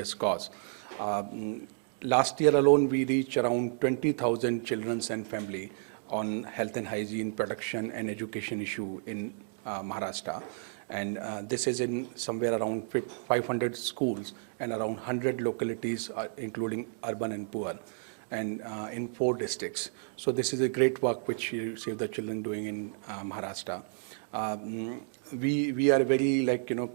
this cause. Last year alone, we reached around 20,000 children and family on health and hygiene, production and education issue in Maharashtra. And this is in somewhere around 500 schools and around 100 localities, including urban and poor, and in 4 districts. So this is a great work which Save the Children doing in Maharashtra. We are very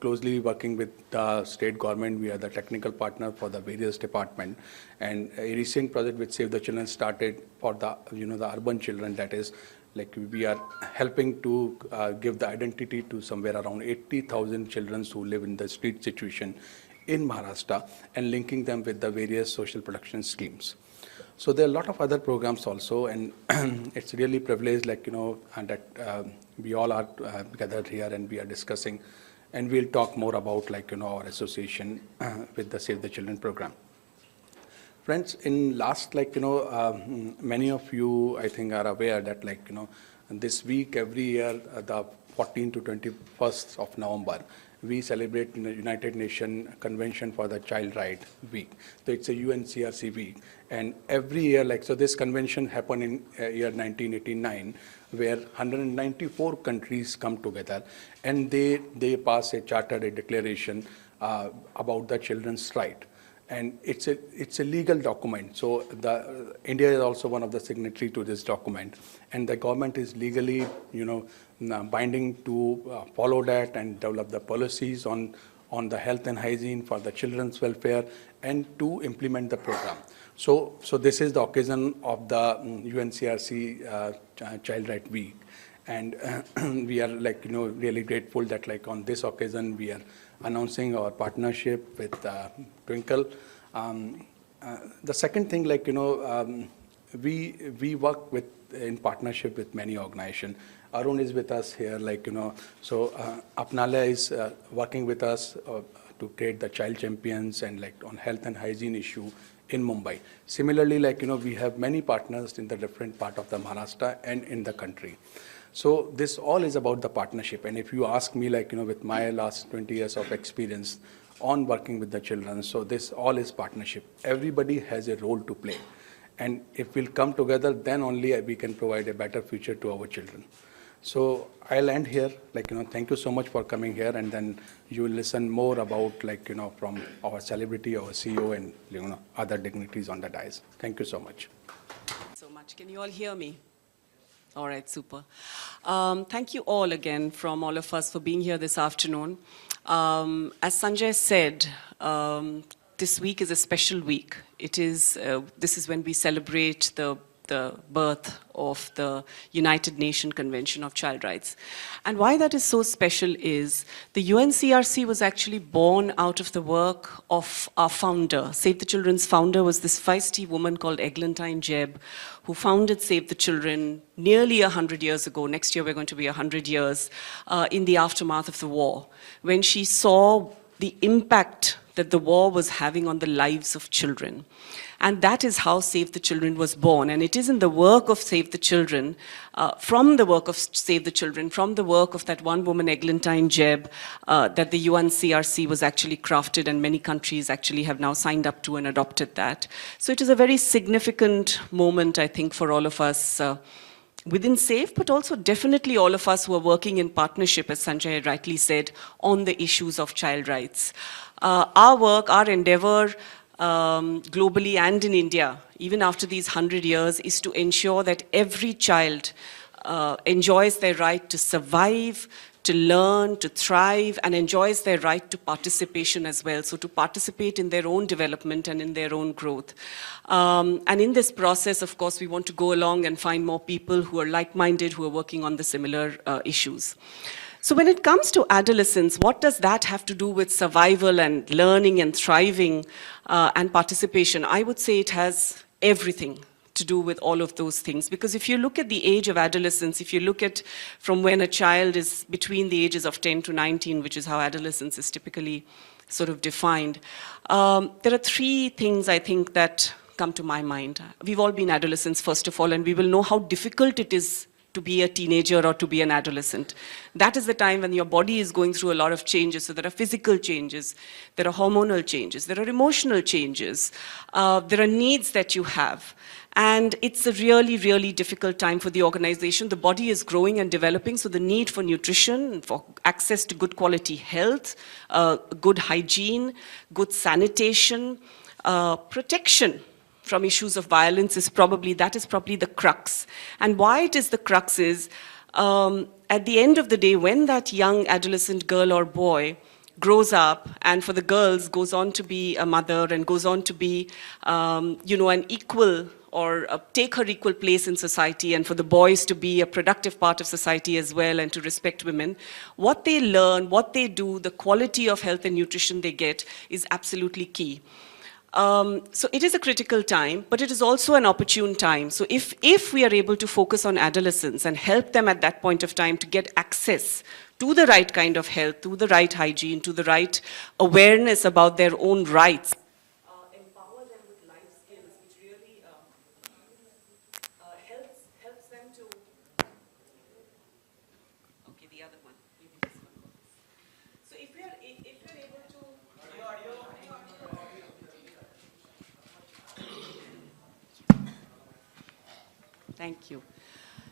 closely working with the state government. We are the technical partner for the various department, and a recent project which Save the Children started for the the urban children, that is we are helping to give the identity to somewhere around 80,000 children who live in the street situation in Maharashtra and linking them with the various social protection schemes. So there are a lot of other programs also, and it's really privileged and that we all are gathered here and we are discussing, and we'll talk more about our association with the Save the Children program. Friends, in last many of you I think are aware that this week every year the 14th to 21st of November we celebrate the United Nations Convention for the Child Right Week. So it's a UNCRC week, and every year so this convention happened in year 1989, where 194 countries come together and they pass a charter, a declaration about the children's right. And it's a legal document. So India is also one of the signatory to this document, and the government is legally, binding to follow that and develop the policies on the health and hygiene for the children's welfare and to implement the program. So this is the occasion of the UNCRC Child Right Week, and we are really grateful that on this occasion we are announcing our partnership with Twinkle. The second thing, we work in partnership with many organizations. Arun is with us here, so Apnala is working with us to create the child champions and on health and hygiene issue in Mumbai. Similarly, we have many partners in the different part of the Maharashtra and in the country. So this all is about the partnership. And if you ask me, with my last 20 years of experience on working with the children, so this all is partnership. Everybody has a role to play. And if we'll come together, then only we can provide a better future to our children. So I'll end here. Thank you so much for coming here, and then you will listen more about from our celebrity, our CEO, and other dignitaries on the dais. Thank you so much. So much. Can you all hear me? All right, super. Thank you all again from all of us for being here this afternoon. As Sanjay said, this week is a special week. This is when we celebrate the birth of the United Nations Convention of Child Rights. And why that is so special is the UNCRC was actually born out of the work of our founder. Save the Children's founder was this feisty woman called Eglantine Jebb, who founded Save the Children nearly 100 years ago. Next year we're going to be 100 years in the aftermath of the war, when she saw the impact that the war was having on the lives of children. And that is how Save the Children was born. And it is in the work of Save the Children, from the work of Save the Children, from the work of that one woman, Eglantine Jebb, that the UNCRC was actually crafted, and many countries actually have now signed up to and adopted that. So it is a very significant moment, I think, for all of us within SAFE, but also definitely all of us who are working in partnership, as Sanjay rightly said, on the issues of child rights. Our work, our endeavor, globally and in India, even after these 100 years, is to ensure that every child enjoys their right to survive, to learn, to thrive, and enjoys their right to participation as well. So to participate in their own development and in their own growth. And in this process, of course, we want to go along and find more people who are like-minded, who are working on the similar issues. So when it comes to adolescence, what does that have to do with survival and learning and thriving and participation? I would say it has everything to do with all of those things. Because if you look at the age of adolescence, if you look at from when a child is between the ages of 10 to 19, which is how adolescence is typically sort of defined, there are 3 things I think that come to my mind. We've all been adolescents, first of all, and we will know how difficult it is to be a teenager or to be an adolescent. That is the time when your body is going through a lot of changes. So there are physical changes, there are hormonal changes, there are emotional changes, there are needs that you have. And it's a really, really difficult time for the organization. The body is growing and developing, so the need for nutrition, for access to good quality health, good hygiene, good sanitation, protection from issues of violence is probably the crux. And why it is the crux is, at the end of the day, when that young adolescent girl or boy grows up, and for the girls goes on to be a mother and goes on to be, an equal or take her equal place in society, and for the boys to be a productive part of society as well and to respect women, what they learn, what they do, the quality of health and nutrition they get is absolutely key. So it is a critical time, but it is also an opportune time. So if we are able to focus on adolescents and help them at that point of time to get access to the right kind of health, to the right hygiene, to the right awareness about their own rights, empower them with life skills, which really helps them to... Okay, the other one. Maybe this one. So if we're able to... Thank you.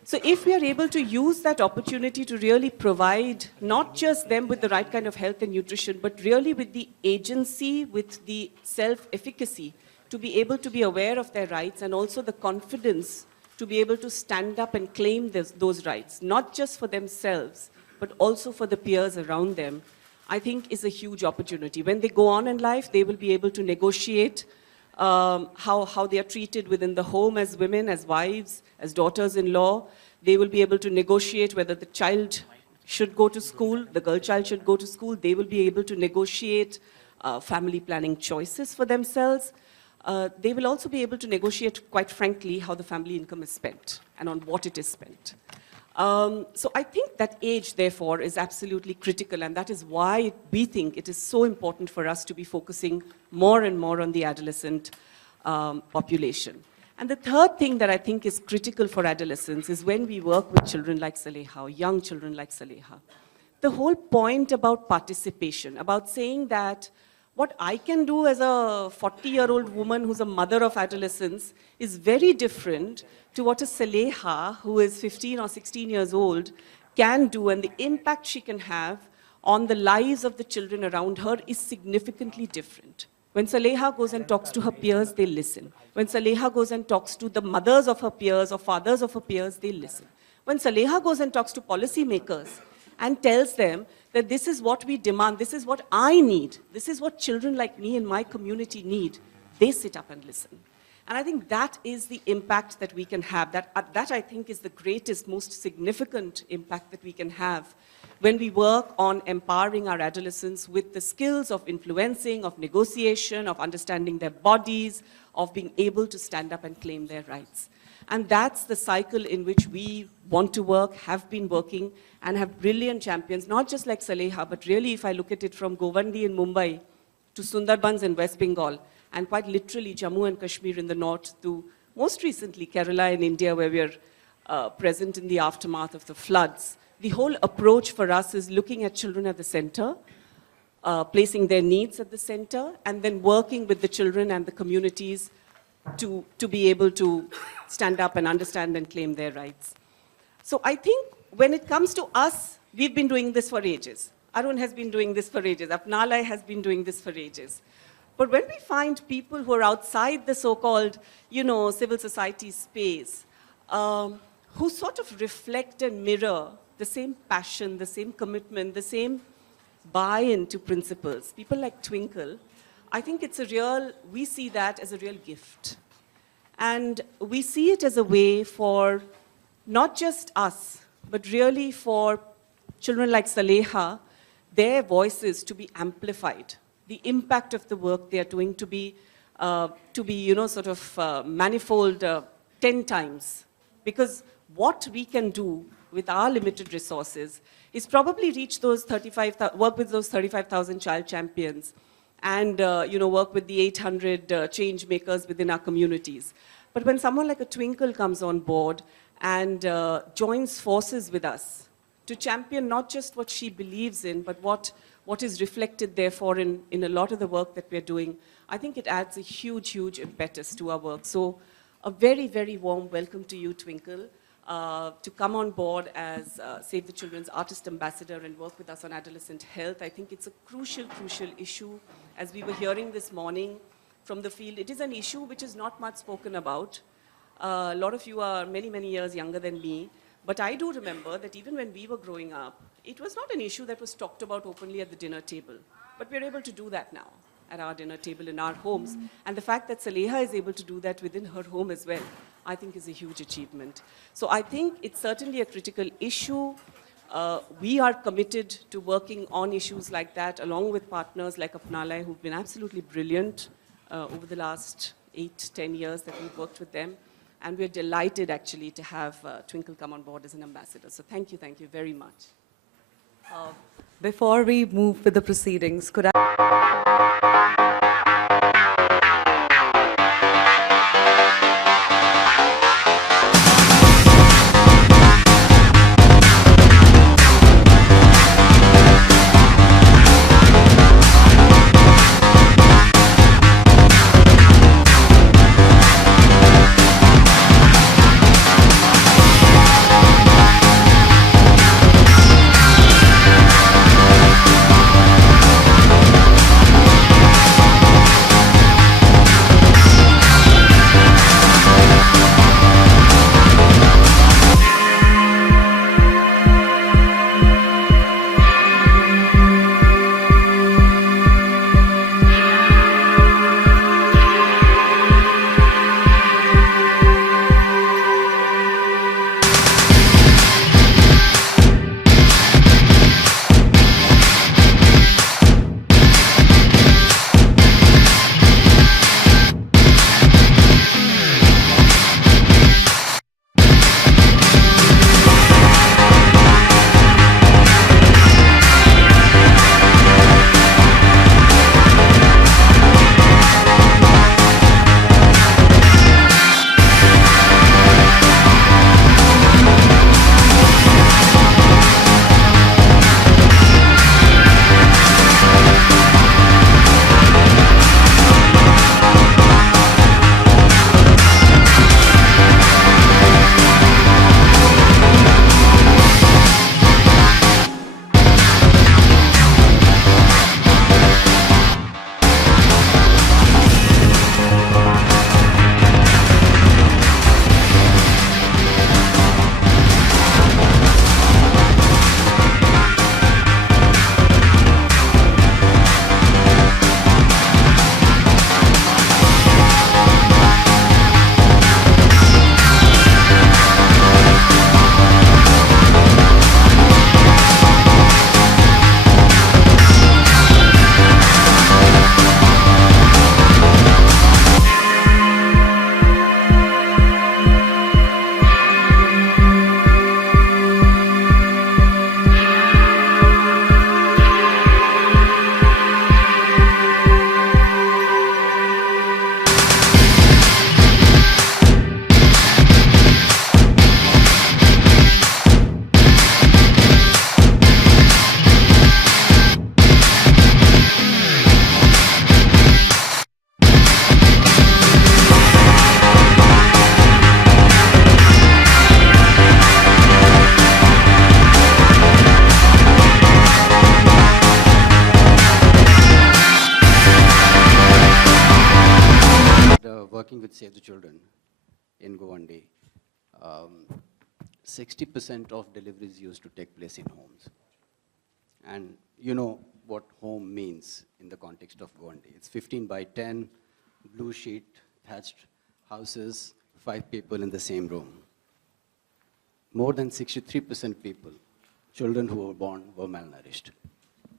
So if we are able to use that opportunity to really provide not just them with the right kind of health and nutrition, but really with the agency, with the self-efficacy, to be able to be aware of their rights and also the confidence to be able to stand up and claim those rights, not just for themselves, but also for the peers around them, I think is a huge opportunity. When they go on in life, they will be able to negotiate how they are treated within the home as women, as wives, as daughters-in-law. They will be able to negotiate whether the child should go to school, the girl child should go to school. They will be able to negotiate family planning choices for themselves. They will also be able to negotiate, quite frankly, how the family income is spent and on what it is spent. So I think that age, therefore, is absolutely critical, and that is why we think it is so important for us to be focusing more and more on the adolescent population. And the third thing that I think is critical for adolescents is when we work with children like Saleha, or young children like Saleha. The whole point about participation, about saying that what I can do as a 40-year-old woman who's a mother of adolescents is very different to what a Saleha, who is 15 or 16 years old, can do, and the impact she can have on the lives of the children around her is significantly different. When Saleha goes and talks to her peers, they listen. When Saleha goes and talks to the mothers of her peers or fathers of her peers, they listen. When Saleha goes and talks to policymakers and tells them that this is what we demand, this is what I need, this is what children like me in my community need, they sit up and listen. And I think that is the impact that we can have. That I think is the greatest, most significant impact that we can have when we work on empowering our adolescents with the skills of influencing, of negotiation, of understanding their bodies, of being able to stand up and claim their rights. And that's the cycle in which we want to work, have been working, and have brilliant champions, not just like Saleha, but really if I look at it from Govandi in Mumbai to Sundarbans in West Bengal, and quite literally Jammu and Kashmir in the north to most recently Kerala in India, where we are present in the aftermath of the floods. The whole approach for us is looking at children at the center, placing their needs at the center, and then working with the children and the communities to be able to stand up and understand and claim their rights. So I think when it comes to us, we've been doing this for ages. Arun has been doing this for ages. Apnalai has been doing this for ages. But when we find people who are outside the so-called, civil society space, who sort of reflect and mirror the same passion, the same commitment, the same buy-in to principles, people like Twinkle, I think we see that as a real gift. And we see it as a way for not just us, but really for children like Saleha, their voices to be amplified, the impact of the work they are doing to be manifold 10 times. Because what we can do with our limited resources is probably work with those 35,000 child champions and work with the 800 change makers within our communities. But when someone like a Twinkle comes on board and joins forces with us to champion not just what she believes in, but what is reflected therefore in a lot of the work that we're doing. I think it adds a huge, huge impetus to our work. So a very, very warm welcome to you, Twinkle, to come on board as Save the Children's Artist Ambassador and work with us on adolescent health. I think it's a crucial, crucial issue. As we were hearing this morning from the field, it is an issue which is not much spoken about. A lot of you are many, many years younger than me, but I do remember that even when we were growing up, it was not an issue that was talked about openly at the dinner table. But we're able to do that now at our dinner table in our homes. And the fact that Saleha is able to do that within her home as well, I think is a huge achievement. So I think it's certainly a critical issue. We are committed to working on issues like that, along with partners like Apnalai, who've been absolutely brilliant over the last 8-10 years that we've worked with them. And we're delighted, actually, to have Twinkle come on board as an ambassador. So thank you very much. Before we move with the proceedings, could I... working with Save the Children in Govandi, 60% of deliveries used to take place in homes. And you know what home means in the context of Govandi. It's 15 by 10, blue sheet, thatched houses, 5 people in the same room. More than 63% people, children who were born, were malnourished.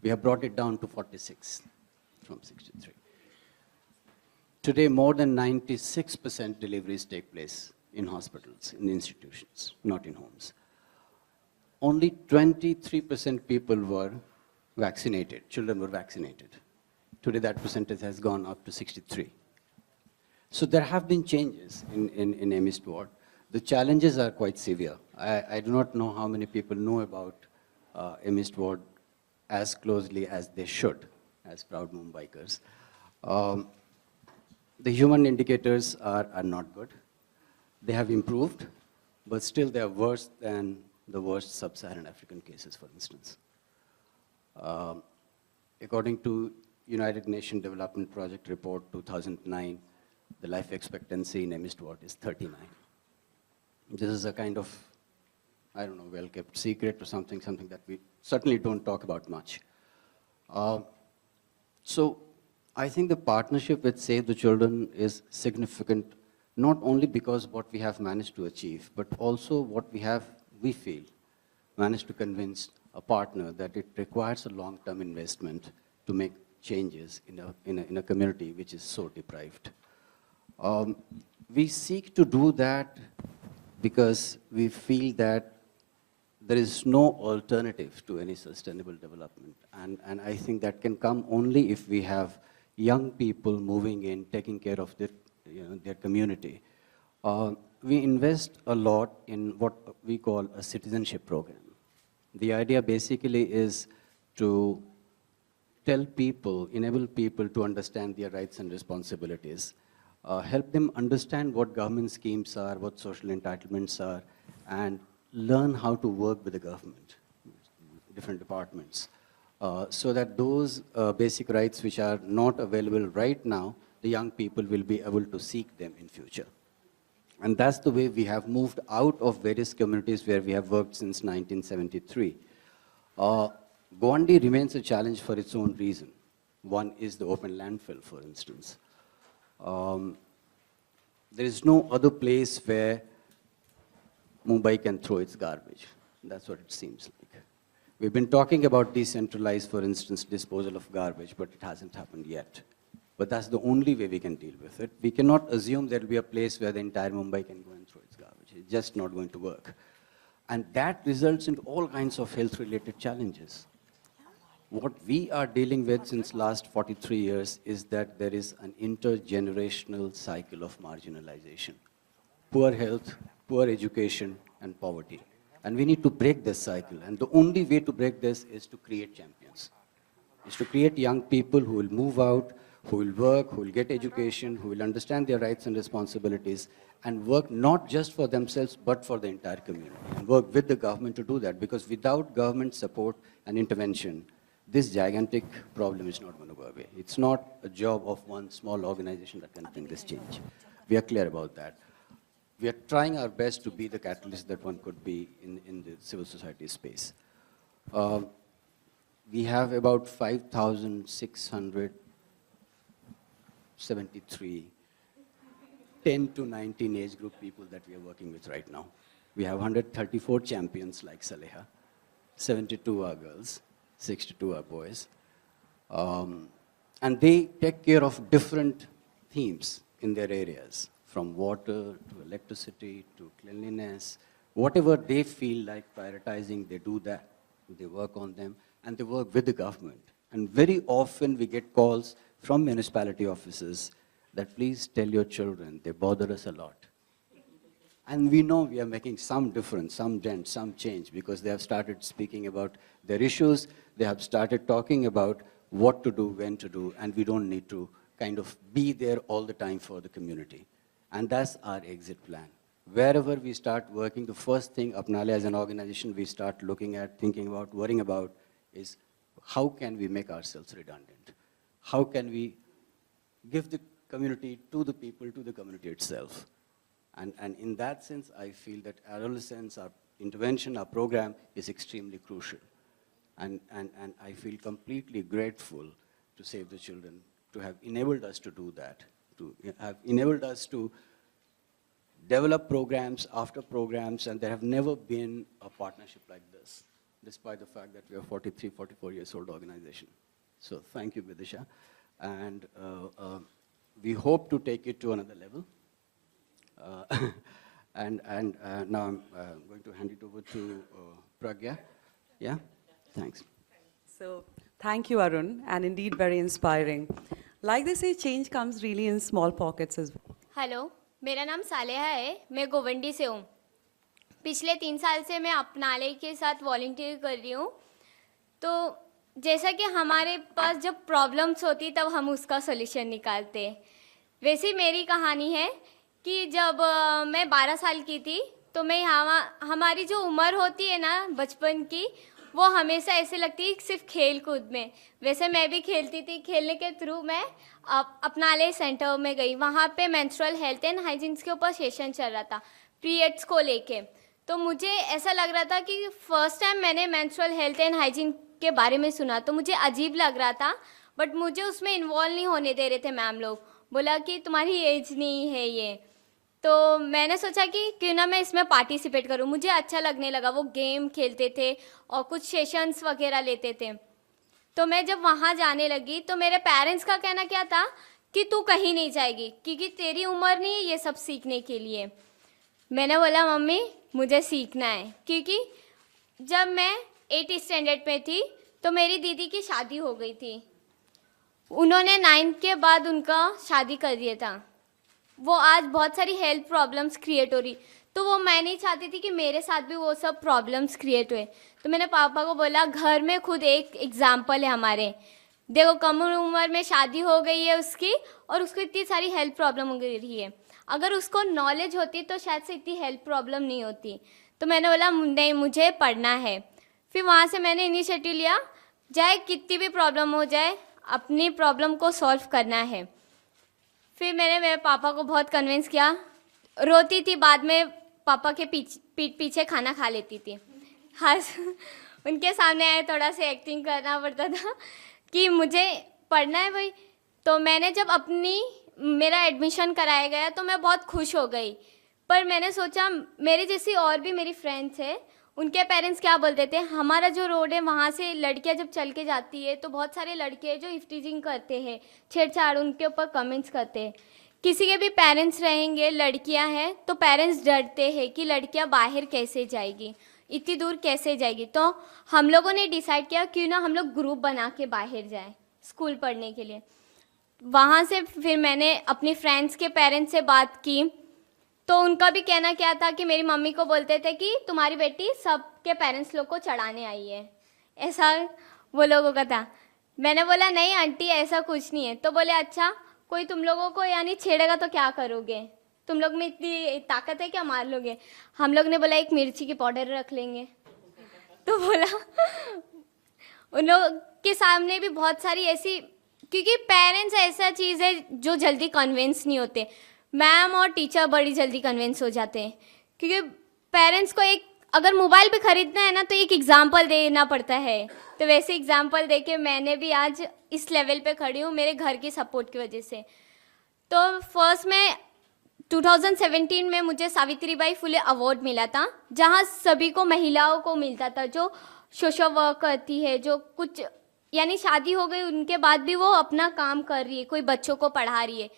We have brought it down to 46 from 63. Today, more than 96% deliveries take place in hospitals, in institutions, not in homes. Only 23% people were vaccinated, children were vaccinated. Today, that percentage has gone up to 63. So there have been changes in Amy's ward. The challenges are quite severe. I do not know how many people know about Emist Ward as closely as they should, as proud Mumbaikars. The human indicators are not good. They have improved, but still they are worse than the worst sub-Saharan African cases, for instance. According to United Nations Development Project Report 2009, the life expectancy in Emist Ward is 39. This is a kind of, I don't know, well-kept secret or something that we certainly don't talk about much. So I think the partnership with Save the Children is significant, not only because what we have managed to achieve, but also what we feel, managed to convince a partner that it requires a long-term investment to make changes in a community which is so deprived. We seek to do that because we feel that there is no alternative to any sustainable development. And I think that can come only if we have young people moving in, taking care of their community. We invest a lot in what we call a citizenship program. The idea basically is to tell people, enable people to understand their rights and responsibilities, help them understand what government schemes are, what social entitlements are, and learn how to work with the government, different departments, so that those basic rights which are not available right now, the young people will be able to seek them in future. And that's the way we have moved out of various communities where we have worked since 1973. Gwandi remains a challenge for its own reason. One is the open landfill, for instance. There is no other place where Mumbai can throw its garbage. That's what it seems like. We've been talking about decentralized, for instance, disposal of garbage, but it hasn't happened yet. But that's the only way we can deal with it. We cannot assume there will be a place where the entire Mumbai can go and throw its garbage. It's just not going to work. And that results in all kinds of health-related challenges. What we are dealing with since last 43 years is that there is an intergenerational cycle of marginalization. Poor health, poor education, and poverty. And we need to break this cycle. And the only way to break this is to create champions. Is to create young people who will move out, who will work, who will get education, who will understand their rights and responsibilities, and work not just for themselves, but for the entire community. And work with the government to do that, because without government support and intervention, this gigantic problem is not going to go away. It's not a job of one small organization that can bring this change. We are clear about that. We are trying our best to be the catalyst that one could be in the civil society space. We have about 5,673 10 to 19 age group people that we are working with right now. We have 134 champions like Saleha, 72 are girls, 62 are boys. And they take care of different themes in their areas, from water to electricity to cleanliness. Whatever they feel like prioritizing, they do that. They work on them, and they work with the government. And very often we get calls from municipality offices that please tell your children, they bother us a lot. And we know we are making some difference, some dent, some change, because they have started speaking about their issues. They have started talking about what to do, when to do, and we don't need to kind of be there all the time for the community. And that's our exit plan. Wherever we start working, the first thing Apnale as an organization we start looking at, thinking about, worrying about is how can we make ourselves redundant? How can we give the community to the people, to the community itself? And in that sense, I feel that adolescence, our intervention, our program is extremely crucial. And I feel completely grateful to Save the Children to have enabled us to do that, to have enabled us to develop programs after programs, and there have never been a partnership like this, despite the fact that we are 43, 44 years old organization. So thank you, Vidisha. And we hope to take it to another level. And now I'm going to hand it over to Pragya. Yeah? Thanks. So, thank you, Arun, and indeed very inspiring. Like they say, change comes really in small pockets as well. Hello मेरा नाम सालेहा है मैं गोवंडी से हूँ पिछले 3 साल से मैं अपनाले के साथ वॉलंटियर कर रही हूँ। तो जैसा कि हमारे पास जब प्रॉब्लम्स होती तब हम उसका सॉल्यूशन निकालते। वैसी मेरी कहानी है कि जब मैं 12 साल की थी तो मैं यहाँ, हमारी जो उम्र होती है ना बचपन की, वो हमेशा ऐसे लगती है सिर्फ खेल कूद में। वैसे मैं भी खेलती थी, खेलने के थ्रू मैं अपनाले सेंटर में गई। वहाँ पे मेंस्ट्रुअल हेल्थ एंड हाइजीन्स के ऊपर सेशन चल रहा था, पीरियड्स को लेके। तो मुझे ऐसा लग रहा था कि फर्स्ट टाइम मैंने मेंस्ट्रुअल हेल्थ एंड हाइजीन के बारे में सुना, तो मुझे अजीब लग रहा था, बट मुझे उसमें इन्वॉल्व नहीं होने दे रहे थे मैम लोग। बोला कि तुम्हारी एज नहीं है ये। तो मैंने सोचा कि क्यों ना मैं इसमें पार्टिसिपेट करूं। मुझे अच्छा लगने लगा, वो गेम खेलते थे और कुछ सेशंस वगैरह लेते थे। तो मैं जब वहाँ जाने लगी तो मेरे पेरेंट्स का कहना क्या था कि तू कहीं नहीं जाएगी क्योंकि तेरी उम्र नहीं है ये सब सीखने के लिए। मैंने बोला मम्मी मुझे सीखना है, क्योंकि जब मैं 8th स्टैंडर्ड में थी तो मेरी दीदी की शादी हो गई थी। उन्होंने 9th के बाद उनका शादी कर दिया था। वो आज बहुत सारी हेल्थ प्रॉब्लम्स क्रिएट हो रही, तो वो मैं नहीं चाहती थी कि मेरे साथ भी वो सब प्रॉब्लम्स क्रिएट हुए। तो मैंने पापा को बोला घर में खुद एक एग्जाम्पल है हमारे, देखो कम उम्र में शादी हो गई है उसकी और उसको इतनी सारी हेल्थ प्रॉब्लम हो रही है। अगर उसको नॉलेज होती तो शायद से इतनी हेल्थ प्रॉब्लम नहीं होती। तो मैंने बोला नहीं मुझे पढ़ना है। फिर वहाँ से मैंने इनिशिएटिव लिया, चाहे कितनी भी प्रॉब्लम हो जाए अपनी प्रॉब्लम को सॉल्व करना है। फिर मैंने मेरे पापा को बहुत कन्विंस किया, रोती थी, बाद में पापा के पीठ पीछे खाना खा लेती थी। हाँ उनके सामने थोड़ा सा एक्टिंग करना पड़ता था कि मुझे पढ़ना है भाई। तो मैंने जब मेरा एडमिशन कराया गया तो मैं बहुत खुश हो गई, पर मैंने सोचा मेरी जैसी और भी मेरी फ्रेंड्स है, उनके पेरेंट्स क्या बोलते थे, हमारा जो रोड है वहाँ से लड़कियाँ जब चल के जाती है तो बहुत सारे लड़के हैं जो इफ्टीजिंग करते हैं, छेड़छाड़ उनके ऊपर कमेंट्स करते हैं। किसी के भी पेरेंट्स रहेंगे, लड़कियां हैं तो पेरेंट्स डरते हैं कि लड़कियां बाहर कैसे जाएगी, इतनी दूर कैसे जाएगी। तो हम लोगों ने डिसाइड किया क्यों ना हम लोग ग्रुप बना के बाहर जाएं स्कूल पढ़ने के लिए। वहाँ से फिर मैंने अपनी फ्रेंड्स के पेरेंट्स से बात की, तो उनका भी कहना क्या था कि मेरी मम्मी को बोलते थे कि तुम्हारी बेटी सबके पेरेंट्स लोग को चढ़ाने आई है, ऐसा वो लोगों का था। मैंने बोला नहीं आंटी ऐसा कुछ नहीं है। तो बोले अच्छा कोई तुम लोगों को यानी छेड़ेगा तो क्या करोगे, तुम लोग में इतनी ताकत है क्या, मार लोगे। हम लोग ने बोला एक मिर्ची की पाउडर रख लेंगे। तो बोला उन लोग के सामने भी बहुत सारी ऐसी, क्योंकि पेरेंट्स ऐसा चीज़ है जो जल्दी कन्विंस नहीं होते, मैम और टीचर बड़ी जल्दी कन्विंस हो जाते हैं। क्योंकि पेरेंट्स को एक अगर मोबाइल भी खरीदना है ना तो एक एग्जाम्पल देना पड़ता है। तो वैसे एग्जाम्पल दे के मैंने भी आज इस लेवल पे खड़ी हूँ मेरे घर की सपोर्ट की वजह से। तो फर्स्ट में 2017 में मुझे सावित्रीबाई फुले अवार्ड मिला था, जहाँ सभी को महिलाओं को मिलता था जो सोशल वर्क करती है, जो कुछ यानी शादी हो गई उनके बाद भी वो अपना काम कर रही है, कोई बच्चों को पढ़ा रही है।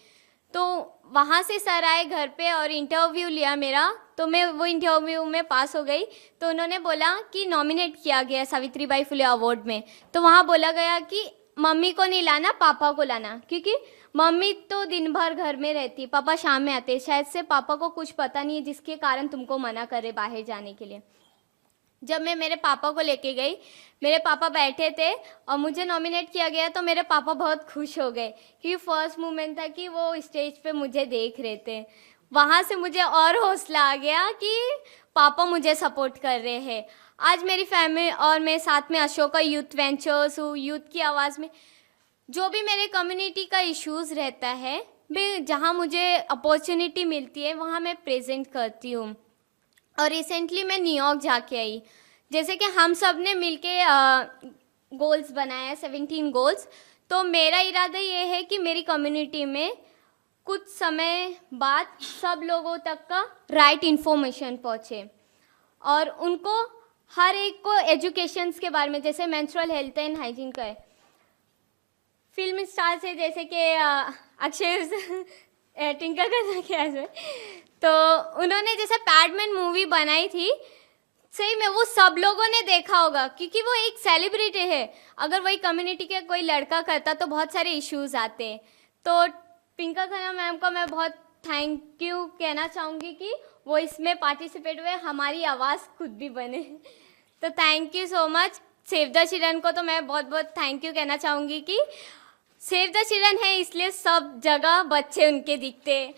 तो वहाँ से सर आए घर पे और इंटरव्यू लिया मेरा, तो मैं वो इंटरव्यू में पास हो गई। तो उन्होंने बोला कि नॉमिनेट किया गया सावित्रीबाई फुले अवार्ड में। तो वहाँ बोला गया कि मम्मी को नहीं लाना, पापा को लाना, क्योंकि मम्मी तो दिन भर घर में रहती, पापा शाम में आते, शायद से पापा को कुछ पता नहीं है जिसके कारण तुमको मना करे बाहर जाने के लिए। जब मैं मेरे पापा को लेके गई, मेरे पापा बैठे थे और मुझे नॉमिनेट किया गया तो मेरे पापा बहुत खुश हो गए, क्योंकि फर्स्ट मोमेंट था कि वो स्टेज पे मुझे देख रहे थे। वहाँ से मुझे और हौसला आ गया कि पापा मुझे सपोर्ट कर रहे हैं। आज मेरी फैमिली और मैं साथ में अशोका यूथ वेंचर्स हूँ, यूथ की आवाज़ में जो भी मेरे कम्युनिटी का इश्यूज़ रहता है, मैं जहाँ मुझे अपॉर्चुनिटी मिलती है वहाँ मैं प्रेजेंट करती हूँ। और रिसेंटली मैं न्यूयॉर्क जाके आई, जैसे कि हम सब ने मिलके गोल्स बनाए हैं, 17 गोल्स। तो मेरा इरादा ये है कि मेरी कम्युनिटी में कुछ समय बाद सब लोगों तक का राइट इन्फॉर्मेशन पहुँचे और उनको हर एक को एजुकेशंस के बारे में, जैसे मेंस्ट्रुअल हेल्थ एंड हाइजीन का है। फिल्म स्टार से जैसे कि अक्षय ट्विंकल का क्या है, तो उन्होंने जैसे पैडमैन मूवी बनाई थी, सही में वो सब लोगों ने देखा होगा क्योंकि वो एक सेलिब्रिटी है। अगर वही कम्युनिटी के कोई लड़का करता तो बहुत सारे इश्यूज आते। तो ट्विंकल खन्ना मैम को मैं बहुत थैंक यू कहना चाहूँगी कि वो इसमें पार्टिसिपेट हुए, हमारी आवाज़ खुद भी बने। तो thank you so much. Save the children को तो मैं बहुत बहुत थैंक यू कहना चाहूँगी कि सेव द चिल्ड्रन है इसलिए सब जगह बच्चे उनके दिखते।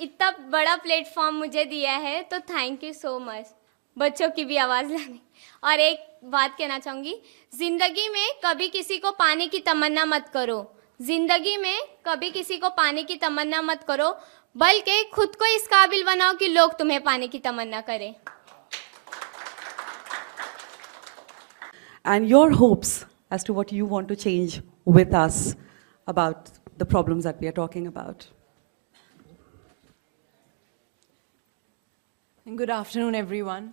इतना बड़ा प्लेटफॉर्म मुझे दिया है, तो थैंक यू सो मच बच्चों की भी आवाज़ लाने। और एक बात कहना चाहूँगी, ज़िंदगी में कभी किसी को पाने की तमन्ना मत करो। ज़िंदगी में कभी किसी को पाने की तमन्ना मत करो, बल्कि खुद को इस काबिल बनाओ कि लोग तुम्हें पाने की तमन्ना करें। And your hopes as to what you want to change with us about the problems that we are talking about. And good afternoon, everyone.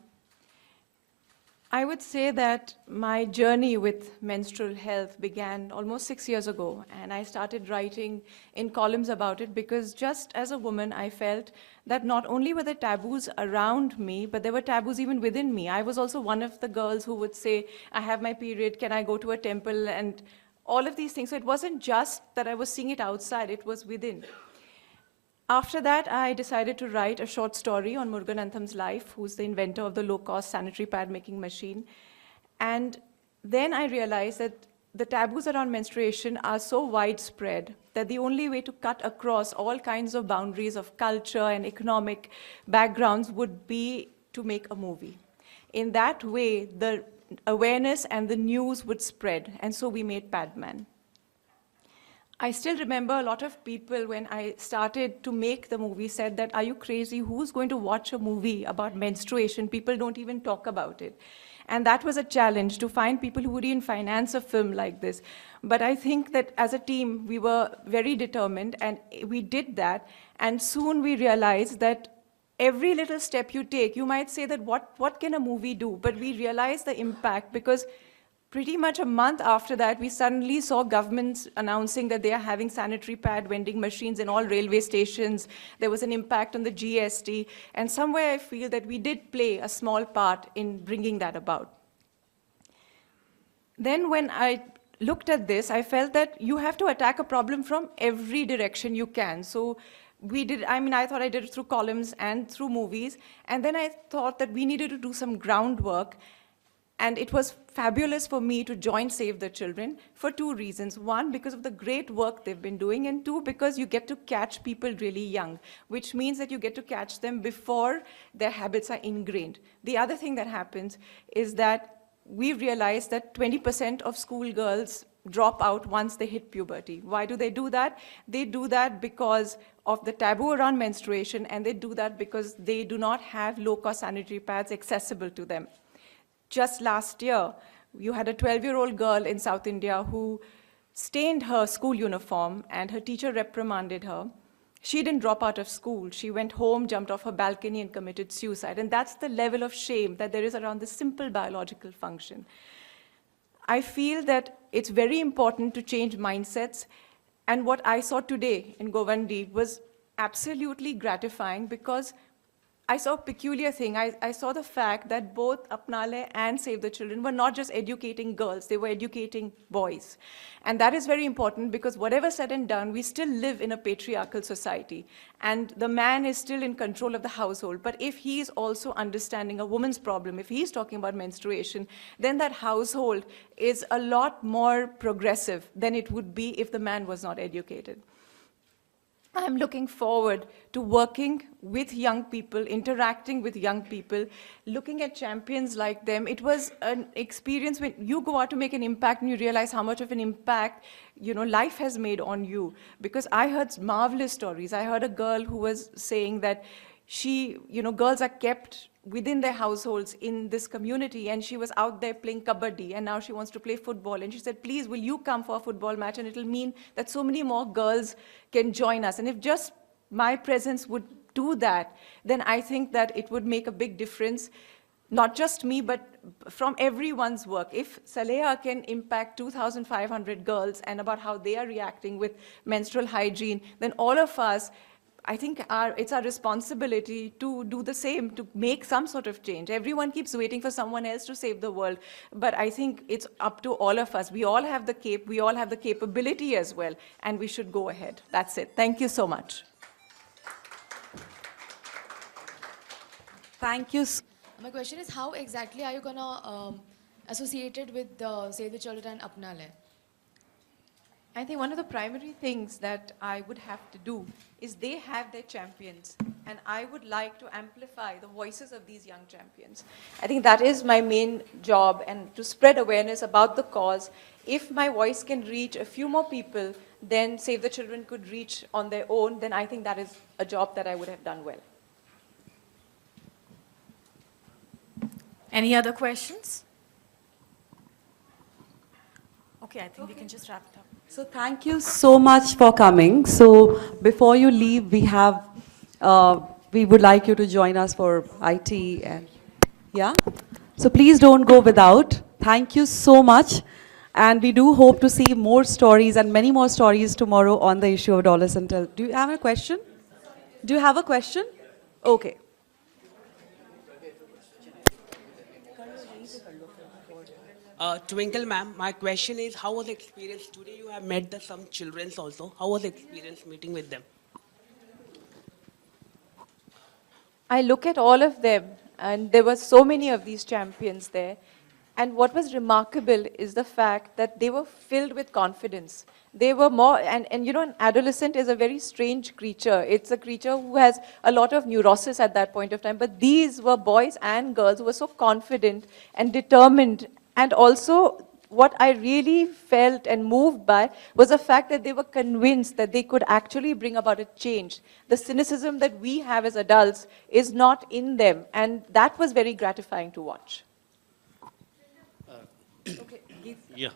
I would say that my journey with menstrual health began almost 6 years ago, and I started writing in columns about it because just as a woman, I felt that not only were there taboos around me, but there were taboos even within me. I was also one of the girls who would say, I have my period, can I go to a temple, and all of these things. So it wasn't just that I was seeing it outside, it was within. After that, I decided to write a short story on Muruganantham's life, who's the inventor of the low-cost sanitary pad making machine. And then I realized that the taboos around menstruation are so widespread that the only way to cut across all kinds of boundaries of culture and economic backgrounds would be to make a movie. In that way, the awareness and the news would spread, and so we made Padman. I still remember a lot of people when I started to make the movie said that, are you crazy? Who's going to watch a movie about menstruation? People don't even talk about it. And that was a challenge to find people who would even finance a film like this. But I think that as a team, we were very determined and we did that. And soon we realized that every little step you take, you might say that what can a movie do? But we realized the impact because pretty much a month after that, we suddenly saw governments announcing that they are having sanitary pad vending machines in all railway stations. There was an impact on the GST. And somewhere I feel that we did play a small part in bringing that about. Then when I looked at this, I felt that you have to attack a problem from every direction you can. So we did, I thought I did it through columns and through movies. And then I thought that we needed to do some groundwork. And it was fabulous for me to join Save the Children for two reasons. One, because of the great work they've been doing, and two, because you get to catch people really young, which means that you get to catch them before their habits are ingrained. The other thing that happens is that we've realized that 20% of schoolgirls drop out once they hit puberty. Why do they do that? They do that because of the taboo around menstruation, and they do that because they do not have low-cost sanitary pads accessible to them. Just last year, you had a 12-year-old girl in South India who stained her school uniform and her teacher reprimanded her. She didn't drop out of school. She went home, jumped off her balcony and committed suicide. And that's the level of shame that there is around this simple biological function. I feel that it's very important to change mindsets. And what I saw today in Govandi was absolutely gratifying because I saw a peculiar thing. I saw the fact that both Apnale and Save the Children were not just educating girls, they were educating boys. And that is very important because whatever said and done, we still live in a patriarchal society. And the man is still in control of the household. But if he is also understanding a woman's problem, if he's talking about menstruation, then that household is a lot more progressive than it would be if the man was not educated. I'm looking forward to working with young people, interacting with young people, looking at champions like them. It was an experience when you go out to make an impact and you realize how much of an impact, life has made on you. Because I heard marvelous stories. I heard a girl who was saying that girls are kept within their households in this community, and she was out there playing kabaddi, and now she wants to play football. And she said, please, will you come for a football match? And it'll mean that so many more girls can join us. And if just my presence would do that, then I think that it would make a big difference, not just me, but from everyone's work. If Saleha can impact 2,500 girls and about how they are reacting with menstrual hygiene, then all of us, I think it's our responsibility to do the same, to make some sort of change. Everyone keeps waiting for someone else to save the world, but I think it's up to all of us. We all have we all have the capability as well, and we should go ahead. That's it. Thank you so much. Thank you. My question is, how exactly are you gonna associate it with Save the Children and Apna Le? I think one of the primary things that I would have to do is they have their champions, and I would like to amplify the voices of these young champions. I think that is my main job, and to spread awareness about the cause. If my voice can reach a few more people than Save the Children could reach on their own, then I think that is a job that I would have done well. Any other questions? Okay, I think we can just wrap it up. So thank you so much for coming. So before you leave, we would like you to join us for IT and yeah. So please don't go without. Thank you so much. And we do hope to see more stories and many more stories tomorrow on the issue of adolescent. Do you have a question? Do you have a question? Okay. Twinkle ma'am, my question is, how was the experience? Today you have met some children also. How was the experience meeting with them? I look at all of them, and there were so many of these champions there. And what was remarkable is the fact that they were filled with confidence. They were more, and you know, an adolescent is a very strange creature. It's a creature who has a lot of neurosis at that point of time. But these were boys and girls who were so confident and determined. And also, what I really felt and moved by was the fact that they were convinced that they could actually bring about a change. The cynicism that we have as adults is not in them. And that was very gratifying to watch. Yeah.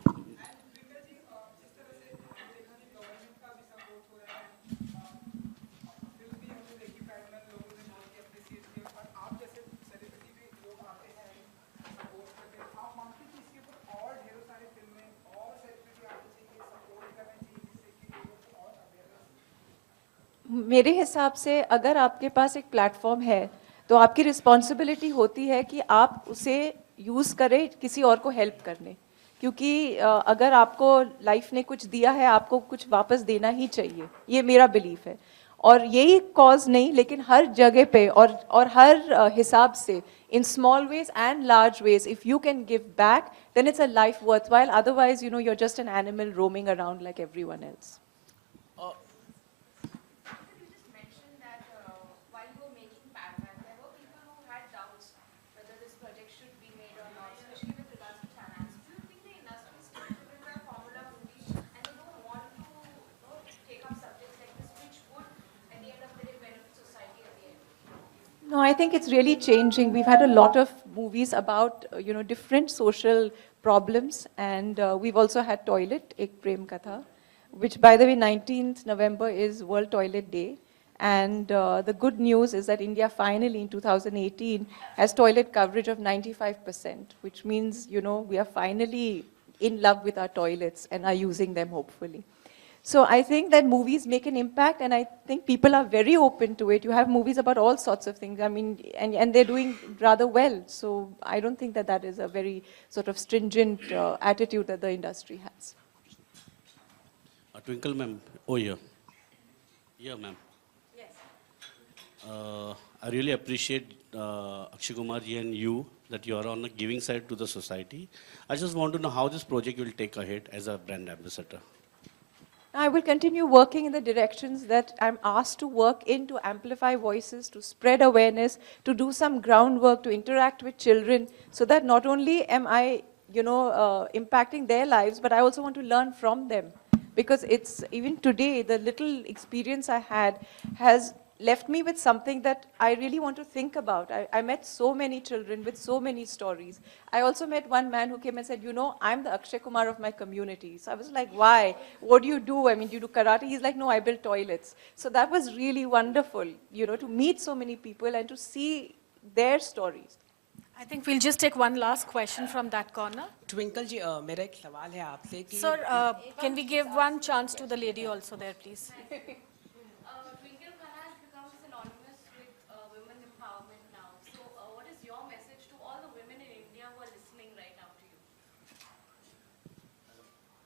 मेरे हिसाब से अगर आपके पास एक platform है तो आपकी responsibility होती है कि आप उसे यूज़ करें किसी और को हेल्प करने, क्योंकि अगर आपको लाइफ ने कुछ दिया है आपको कुछ वापस देना ही चाहिए, ये मेरा बिलीफ है. और यही कॉज नहीं लेकिन हर जगह पे और हर हिसाब से in small ways and large ways, if you can give back, then it's a life worthwhile. Otherwise, you know, you're just an animal roaming around like everyone else. No, I think it's really changing. We've had a lot of movies about, you know, different social problems, and we've also had Toilet, Ek Prem Katha, which, by the way, 19th November is World Toilet Day. And the good news is that India finally, in 2018, has toilet coverage of 95%, which means, you know, we are finally in love with our toilets and are using them, hopefully. So I think that movies make an impact, and I think people are very open to it. You have movies about all sorts of things, I mean, and they're doing rather well. So I don't think that that is a very sort of stringent attitude that the industry has. Twinkle ma'am, oh yeah. Yeah ma'am. Yes. I really appreciate Akshay Kumar ji and you, that you are on the giving side to the society. I just want to know how this project will take ahead as a brand ambassador. I will continue working in the directions that I'm asked to work in, to amplify voices, to spread awareness, to do some groundwork, to interact with children, so that not only am I, you know, impacting their lives, but I also want to learn from them. Because it's, even today, the little experience I had has left me with something that I really want to think about. I met so many children with so many stories. I also met one man who came and said, you know, I'm the Akshay Kumar of my community. So I was like, why? What do you do? I mean, do you do karate? He's like, no, I build toilets. So that was really wonderful, you know, to meet so many people and to see their stories. I think we'll just take one last question from that corner. Twinkle ji, मेरा एक सवाल है आपसे कि Sir, can we give one chance to the lady also there, please? Twinkle, Khanna has become synonymous with women empowerment now. So what is your message to all the women in India who are listening right now to you?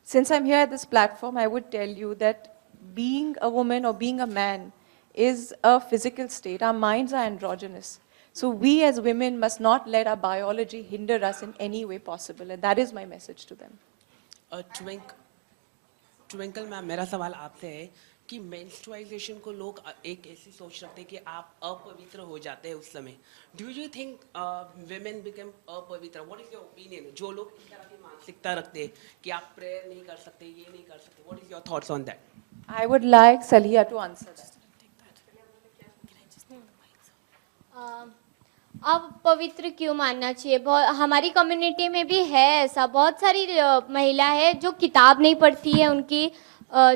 Since I'm here at this platform, I would tell you that being a woman or being a man is a physical state. Our minds are androgynous. So we as women must not let our biology hinder us in any way possible, and that is my message to them. Twinkle ma'am, मेरा सवाल आपसे है कि मेंस्ट्रुअलाइजेशन को लोग एक ऐसी सोच रखते हैं कि आप अपवित्र हो जाते हैं उस समय. Do you think women become अपवित्र? What is your opinion? जो लोग इस तरह की मानसिकता रखते हैं कि आप प्रेयर नहीं कर सकते, ये नहीं कर सकते, what is your thoughts on that? I would like Saliha to answer that. अब पवित्र क्यों मानना चाहिए? बहुत हमारी कम्युनिटी में भी है ऐसा, बहुत सारी महिला है जो किताब नहीं पढ़ती है, उनकी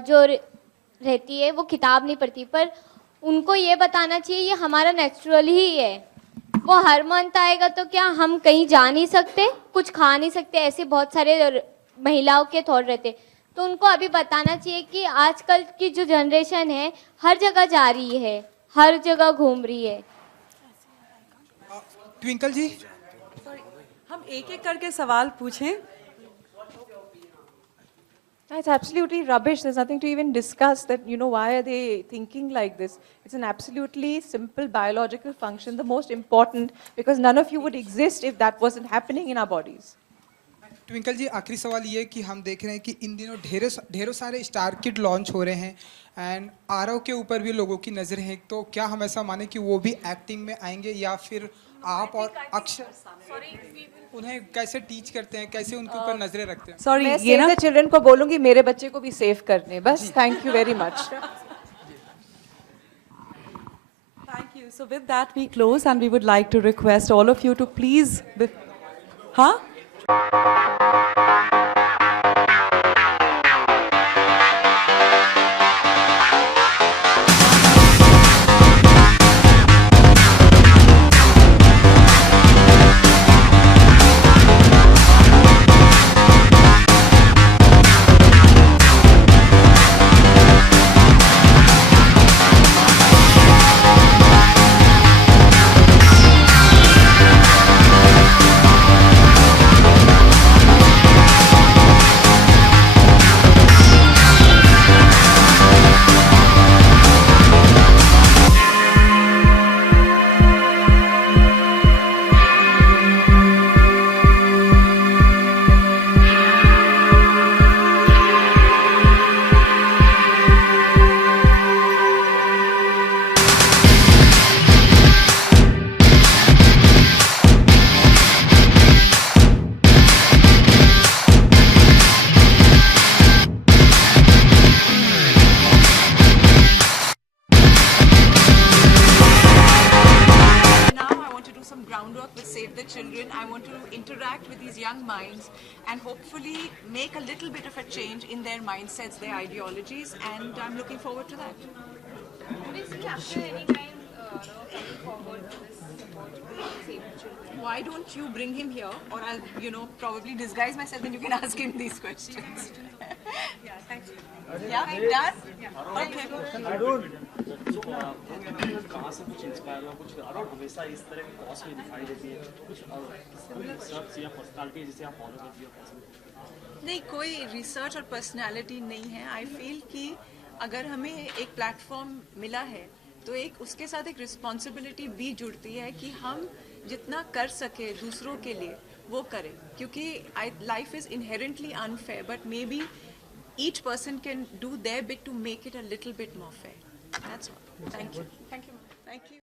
जो रहती है वो किताब नहीं पढ़ती, पर उनको ये बताना चाहिए ये हमारा नेचुरल ही है. वो हर मंथ आएगा तो क्या हम कहीं जा नहीं सकते, कुछ खा नहीं सकते, ऐसे बहुत सारे महिलाओं के थॉट रहते. तो उनको अभी बताना चाहिए कि आजकल की जो जनरेशन है हर जगह जा रही है, हर जगह घूम रही है. ट्विंकल जी, हम एक एक करके सवाल पूछें. It's absolutely rubbish. There's nothing to even discuss that, why are they thinking like this? It's an absolutely simple biological function, the most important, because none of you would exist if that wasn't happening in our bodies. Twinkle ji, आखिरी सवाल ये है कि हम देख रहे हैं कि इन दिनों ढेरों सारे स्टार किड लॉन्च हो रहे हैं एंड आरव के ऊपर भी लोगों की नज़र है, तो क्या हम ऐसा माने कि वो भी एक्टिंग में आएंगे, या फिर आप और अक्षर उन्हें कैसे टीच करते हैं, कैसे उनके ऊपर नजरें रखते हैं? सॉरी, मैं ये Save ना the Children को बोलूंगी मेरे बच्चे को भी सेव करने, बस. Thank you very much. Thank you. So with that we close and we would like to request all of you to please, huh? Save the Children. I want to interact with these young minds and hopefully make a little bit of a change in their mindsets, their ideologies, and I'm looking forward to that. Why don't you bring him here, or I'll, probably disguise myself, then you can ask him these questions. Yeah, thank you. Yeah, done? Yeah. Okay. कहाँ से कुछ inspire हुआ, कुछ हमेशा इस तरह की cost में दिखाई देती है, कुछ रिसर्च या पर्सनालिटी जिसे आप फॉलो करती हो? नहीं, कोई रिसर्च और पर्सनालिटी नहीं है. आई फील कि अगर हमें एक प्लेटफॉर्म मिला है तो एक उसके साथ एक रिस्पॉन्सिबिलिटी भी जुड़ती है कि हम जितना कर सके दूसरों के लिए वो करें, क्योंकि life is inherently unfair, but may be each person can do their bit to make it a little bit more fair. That's all. Thank you. Thank you. Thank you.